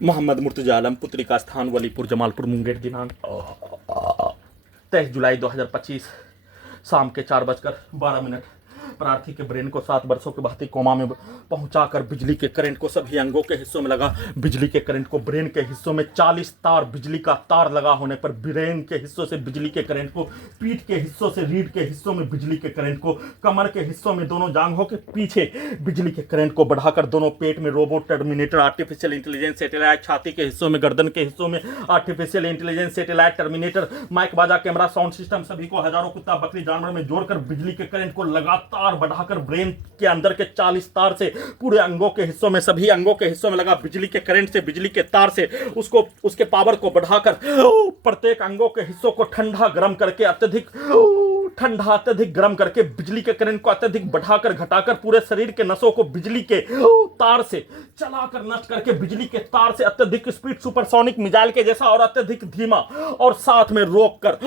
मोहम्मद मुर्तजा आलम, पुत्री का स्थान वलीपुर जमालपुर मुंगेर, दिनांक 23 जुलाई 2025 शाम के 4:12। प्रार्थी के ब्रेन को 7 वर्षों के बाद कोमा में पहुंचाकर बिजली के करंट को सभी अंगों के हिस्सों में लगा। बिजली के करंट को ब्रेन के हिस्सों में 40 तार बिजली का तार लगा होने पर ब्रेन के हिस्सों से बिजली के करंट को, पीठ के हिस्सों से रीढ़ के हिस्सों में बिजली के करंट को, कमर के हिस्सों में दोनों जांघों के पीछे बिजली के करंट को बढ़ाकर दोनों पेट में robot terminator artificial intelligence satellite, छाती के हिस्सों में, गर्दन के हिस्सों में artificial intelligence satellite terminator, mic, बाजा, कैमरा, साउंड सिस्टम सभी को हजारों कुत्ता बकरी जानवर में जोड़कर बिजली के करंट को लगातार बढ़ाकर ब्रेन के अंदर के 40 तार से पूरे अंगों के हिस्सों में, सभी अंगों के हिस्सों में लगा। बिजली के करंट से, बिजली के तार से उसको, उसके पावर को बढ़ाकर प्रत्येक अंगों के हिस्सों को ठंडा गर्म करके, अत्यधिक गर्म करके बिजली के करंट को अत्यधिक बढ़ाकर घटाकर पूरे शरीर के नसों को बिजली के तार से चलाकर नष्ट करके, बिजली के तार से अत्यधिक स्पीड सुपरसोनिक मिसाइल के जैसा और अत्यधिक धीमा, और साथ में रोककर,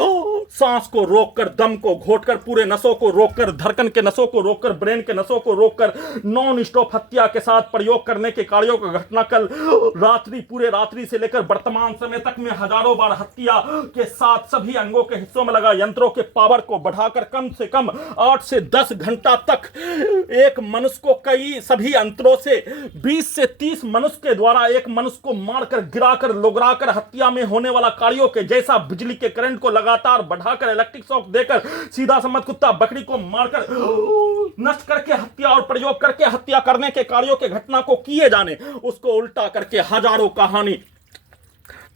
सांस को रोककर, दम को घोटकर, पूरे नसों को रोककर, धड़कन के नसों को रोककर, ब्रेन के नसों को रोककर नॉन स्टॉप हत्या के साथ प्रयोग करने के कार्यों का घटना कल रात्रि, पूरे रात्रि से लेकर वर्तमान समय तक में हजारों बार हत्या के साथ सभी अंगों के हिस्सों में लगा यंत्रों के पावर को बढ़ाकर कम से कम 8 से 10 घंटा तक एक मनुष्य को कई सभी यंत्रों से 20 से 30 मनुष्य के द्वारा एक मनुष्य को मारकर, गिराकर, लोगराकर हत्या में होने वाला कार्यों के जैसा बिजली के करंट को लगातार बढ़ाकर, इलेक्ट्रिक शॉक देकर, सीधा सम्मत कुत्ता बकरी को मारकर, नष्ट करके हत्या और प्रयोग करके हत्या करने के कार्यों के घटना को किए जाने, उसको उल्टा करके हजारों कहानी,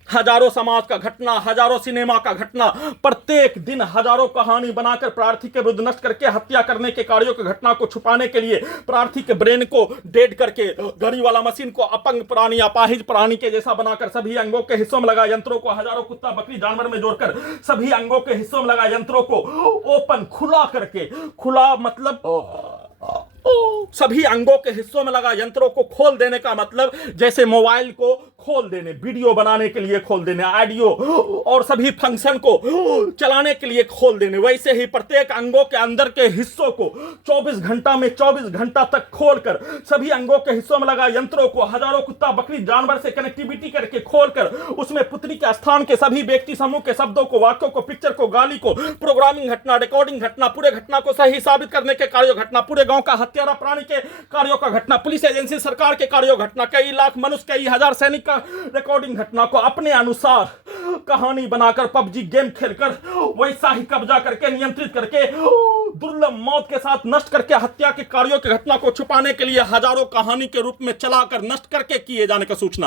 हजारों समाज का घटना, हजारों सिनेमा का घटना, प्रत्येक दिन हजारों कहानी बनाकर प्रार्थी के विरुद्ध नष्ट करके हत्या करने के कार्यों की घटना को छुपाने के लिए प्रार्थी के ब्रेन को डेड करके, घड़ी वाला मशीन को अपंग प्राणी, अपाहिज प्राणी के जैसा बनाकर सभी अंगों के हिस्सों में लगा यंत्रों को हजारों कुत्ता बकरी जानवर में जोड़कर सभी अंगों के हिस्सों में लगा यंत्रों को ओपन, खुला करके, खुला मतलब सभी अंगों के हिस्सों में लगा यंत्रों को खोल देने का मतलब जैसे मोबाइल को खोल देने, वीडियो बनाने के लिए खोल देने, ऑडियो और सभी फंक्शन को चलाने के लिए खोल देने, वैसे ही प्रत्येक अंगों के अंदर के हिस्सों को 24 घंटा में 24 घंटा तक खोलकर सभी अंगों के हिस्सों में लगा यंत्रों को हजारों कुत्ता बकरी जानवर से कनेक्टिविटी करके खोलकर उसमें पुत्री के स्थान के सभी व्यक्ति समूह के शब्दों को, वाक्यों को, पिक्चर को, गाली को, प्रोग्रामिंग घटना, रिकॉर्डिंग घटना, पूरे घटना को सही साबित करने के कार्य घटना, पूरे गांव का हत्यारा प्राणी के कार्यों का घटना, पुलिस एजेंसी सरकार के कार्यों घटना, कई लाख मनुष्य, कई हजार सैनिक का रिकॉर्डिंग घटना को अपने अनुसार कहानी बनाकर पबजी गेम खेलकर वैसा ही कब्जा करके, नियंत्रित करके, दुर्लभ मौत के साथ नष्ट करके हत्या के कार्यों की घटना को छुपाने के लिए हजारों कहानी के रूप में चलाकर नष्ट करके किए जाने का सूचना।